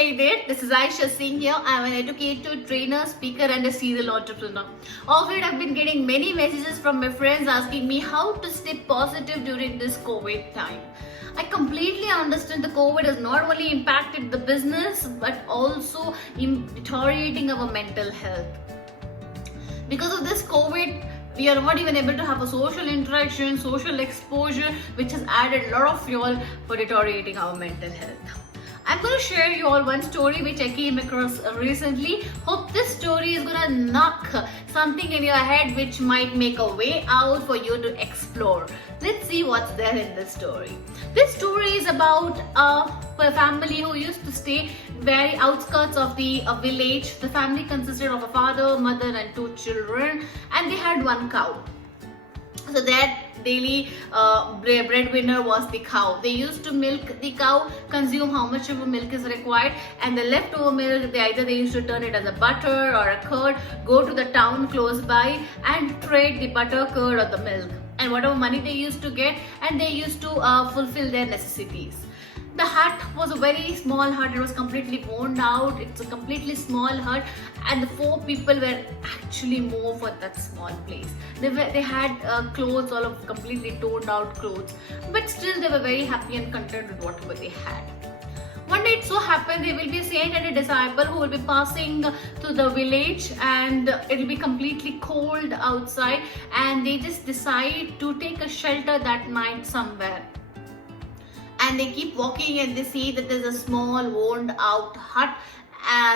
Hey there, this is Aisha Singh here. I'm an educator, trainer, speaker, and a serial entrepreneur. Of late, I've been getting many messages from my friends asking me how to stay positive during this COVID time. I completely understand the COVID has not only impacted the business but also in deteriorating our mental health. Because of this COVID, we are not even able to have a social interaction, social exposure, which has added a lot of fuel for deteriorating our mental health. I'm going to share you all one story which I came across recently. Hope this story is going to knock something in your head which might make a way out for you to explore. Let's see what's there in this story. This story is about a family who used to stay very outskirts of the village. The family consisted of a father, mother and two children, and they had one cow. So their daily breadwinner was the cow. They used to milk the cow, consume how much of milk is required, and the leftover milk, they used to turn it as a butter or a curd, go to the town close by and trade the butter, curd or the milk. And whatever money they used to get, and they used to fulfill their necessities. The hut was a very small hut. It was completely worn out. It's a completely small hut, and the four people were actually more for that small place. They had clothes, all of completely torn out clothes, but still they were very happy and content with whatever they had. One day it so happened there will be a saint and a disciple who will be passing through the village, and it will be completely cold outside, and they just decide to take a shelter that night somewhere. And they keep walking and they see that there's a small worn out hut.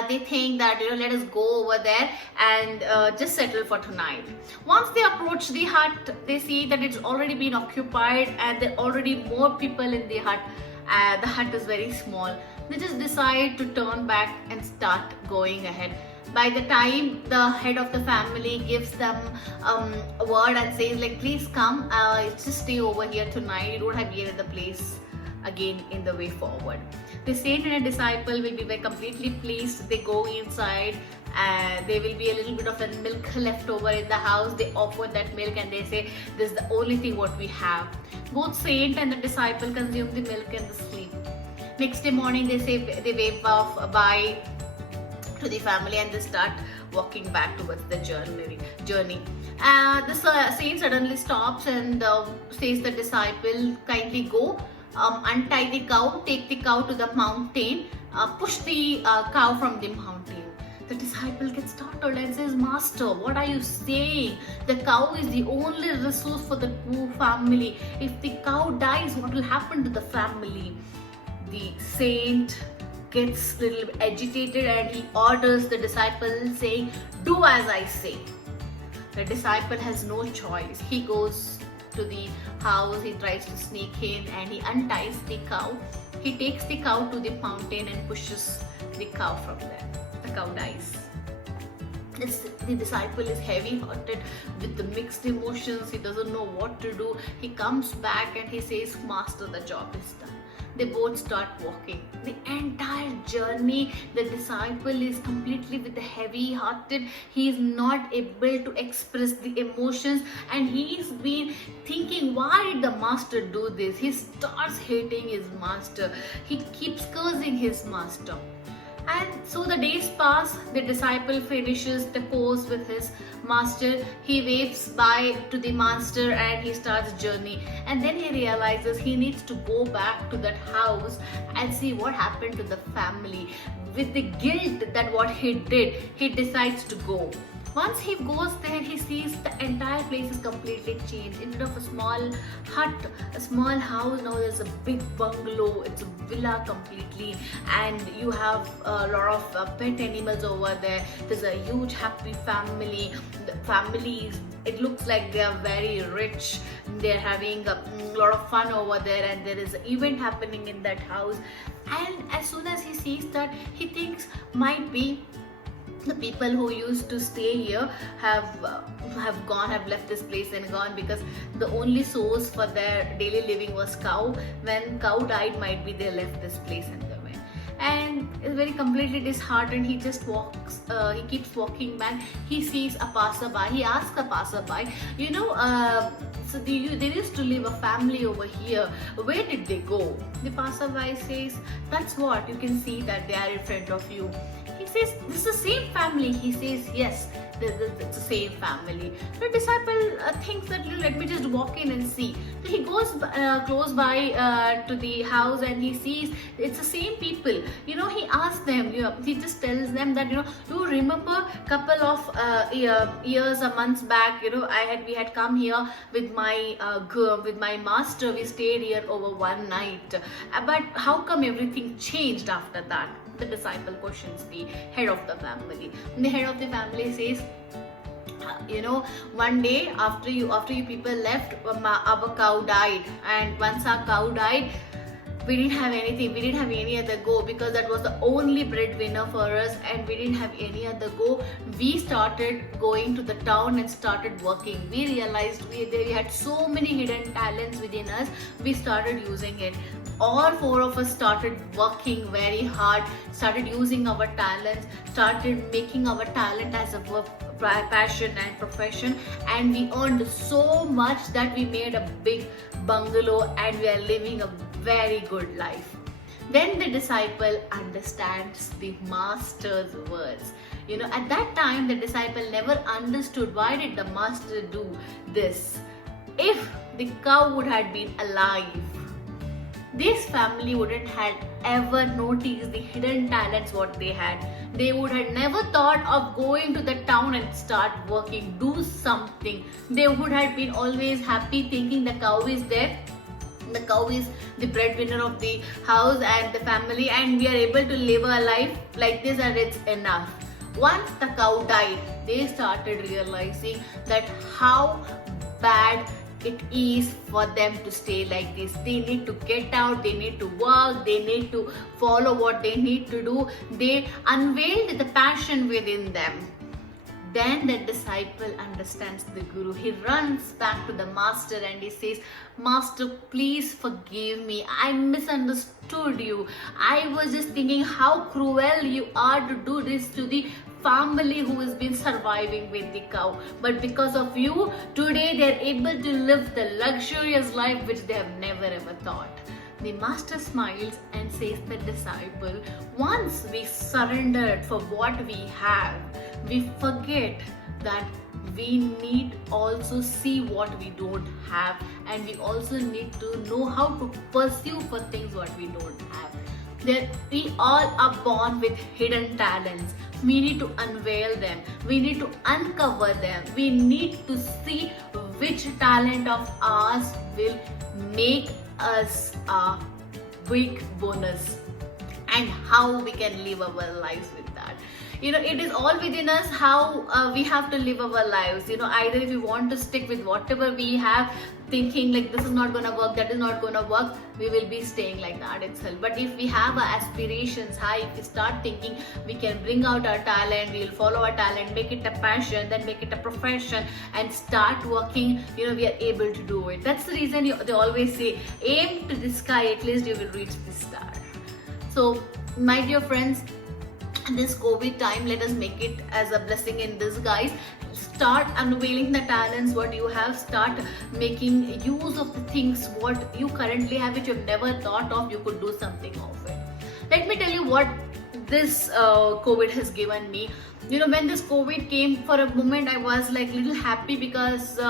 They think that let us go over there and just settle for tonight. Once they approach the hut, they see that it's already been occupied and there are already more people in the hut. The hut is very small. They just decide to turn back and start going ahead. By the time the head of the family gives them a word and says please come, just stay over here tonight. You don't have yet the place again in the way forward. The saint and a disciple will be very completely pleased. They go inside and there will be a little bit of a milk left over in the house. They offer that milk and they say this is the only thing what we have. Both saint and the disciple consume the milk and the sleep. Next day morning they wave off bye to the family and they start walking back towards the journey. The saint suddenly stops and says the disciple, kindly go, untie the cow, take the cow to the mountain, push the cow from the mountain. The disciple gets startled and says, Master, what are you saying? The cow is the only resource for the poor family. If the cow dies, what will happen to the family? The saint gets a little agitated and he orders the disciple saying, do as I say. The disciple has no choice. He goes to the house, he tries to sneak in and he unties the cow. He takes the cow to the mountain and pushes the cow from there. The cow dies. The disciple is heavy-hearted with the mixed emotions. He doesn't know what to do. He comes back and he says, Master, the job is done. They both start walking. The entire journey, the disciple is completely with the heavy-hearted. He is not able to express the emotions and he's been thinking, why did the master do this? He starts hating his master. He keeps cursing his master. And so the days pass, the disciple finishes the course with his master. He waves bye to the master and he starts journey. And then he realizes he needs to go back to that house and see what happened to the family. With the guilt that what he did, he decides to go. Once he goes there, he sees the entire place is completely changed. Instead of a small hut, a small house, now there's a big bungalow. It's a villa completely, and you have a lot of pet animals over there. There's a huge happy family. The family it looks like they are very rich. They're having a lot of fun over there, and there is an event happening in that house. And as soon as he sees that, he thinks might be the people who used to stay here have left this place and gone, because the only source for their daily living was cow. When cow died, might be they left this place and they went. And feels very completely disheartened. He just walks, he keeps walking back. He sees a passerby. He asks a passerby, so they used to live a family over here. Where did they go? The passerby says, that's what, you can see that they are in front of you. He says, this is the same family. He says, yes, it's the same family. The disciple thinks that, let me just walk in and see. So he goes close by to the house and he sees it's the same people. He asks them, he just tells them that, you remember couple of years or months back, we had come here with my master. We stayed here over one night. But how come everything changed after that? The disciple questions the head of the family. And the head of the family says, one day after you people left, our cow died, and once our cow died, we didn't have anything. We didn't have any other go, because that was the only breadwinner for us, and we didn't have any other go. We started going to the town and started working. We realized we had so many hidden talents within us. We started using it. All four of us started working very hard, started using our talents, started making our talent as a work, passion and profession, and we earned so much that we made a big bungalow and we are living a very good life. Then the disciple understands the master's words. At that time the disciple never understood why did the master do this. If the cow would have been alive, this family wouldn't have ever noticed the hidden talents what they had. They would have never thought of going to the town and start working, do something. They would have been always happy thinking the cow is there. The cow is the breadwinner of the house and the family, and we are able to live our life like this and it's enough. Once the cow died, they started realizing that how bad it is for them to stay like this. They need to get out, they need to work, they need to follow what they need to do. They unveiled the passion within them. Then the disciple understands the Guru. He runs back to the master and he says, Master, please forgive me. I misunderstood you. I was just thinking how cruel you are to do this to the family who has been surviving with the cow. But because of you, today they are able to live the luxurious life which they have never ever thought. The master smiles and says the disciple, once we surrendered for what we have, we forget that we need also see what we don't have, and we also need to know how to pursue for things what we don't have. That we all are born with hidden talents. We need to unveil them. We need to uncover them. We need to see which talent of ours will make us a big bonus and how we can live our lives with that. It is all within us how we have to live our lives. Either if we want to stick with whatever we have, thinking like this is not gonna work, that is not gonna work, we will be staying like that itself. But if we have our aspirations high, if we start thinking we can bring out our talent, we will follow our talent, make it a passion, then make it a profession and start working, we are able to do it. That's the reason they always say, aim to the sky, at least you will reach the star. So my dear friends, this COVID time, let us make it as a blessing in disguise. Start unveiling the talents what you have. Start making use of the things what you currently have which you've never thought of. You could do something of it. Let me tell you what this COVID has given me. When this COVID came, for a moment I was like little happy because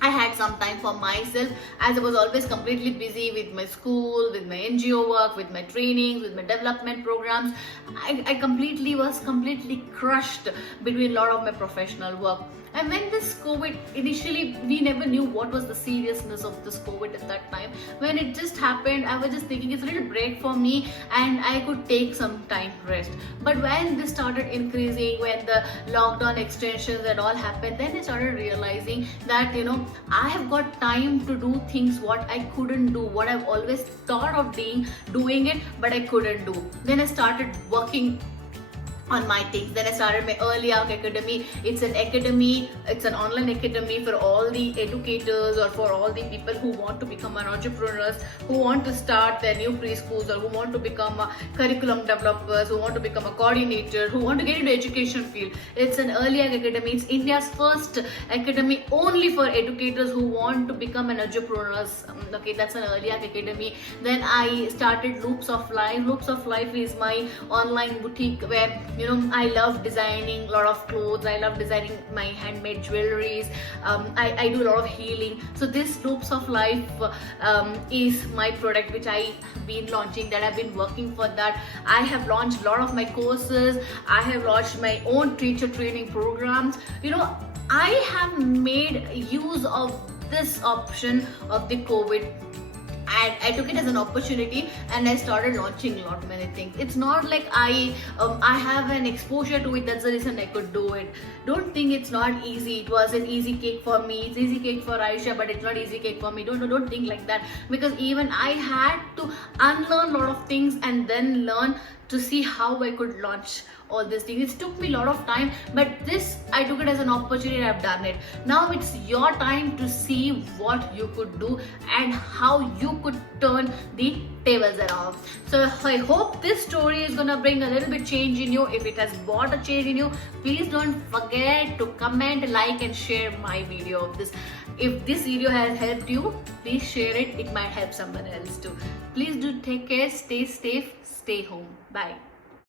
I had some time for myself, as I was always completely busy with my school, with my NGO work, with my trainings, with my development programs. I was completely crushed between a lot of my professional work. And when this COVID, initially we never knew what was the seriousness of this COVID at that time. When it just happened, I was just thinking it's a little break for me and I could take some time rest. But when this started increasing, when the lockdown extensions and all happened, then I started realizing that I have got time to do things what I couldn't do, what I've always thought of doing it, but I couldn't do. Then I started working on my things. Then I started my Early Arc Academy. It's an academy, it's an online academy for all the educators or for all the people who want to become an entrepreneurs, who want to start their new preschools, or who want to become curriculum developers, who want to become a coordinator, who want to get into education field. It's an Early Arc Academy. It's India's first academy only for educators who want to become an entrepreneurs. Okay, that's an Early Arc Academy. Then I started Loops of Life. Loops of Life is my online boutique where I love designing a lot of clothes. I love designing my handmade jewelries. I do a lot of healing. So this Loops of Life is my product which I have been launching, that I've been working for that. I have launched a lot of my courses. I have launched my own teacher training programs. I have made use of this option of the COVID, and I took it as an opportunity and I started launching a lot many things. It's not like I have an exposure to it, that's the reason I could do it. Don't think it's not easy. It was an easy cake for me. It's easy cake for Aisha, but it's not easy cake for me. Don't think like that, because even I had to unlearn a lot of things and then learn to see how I could launch all these things. It took me a lot of time, but this I took it as an opportunity and I've done it. Now it's your time to see what you could do and how you could turn the tables around. So I hope this story is gonna bring a little bit change in you. If it has brought a change in you, please don't forget to comment, like and share my video of this. If this video has helped you, please share it. It might help someone else too. Please do take care, stay safe, stay home. Bye.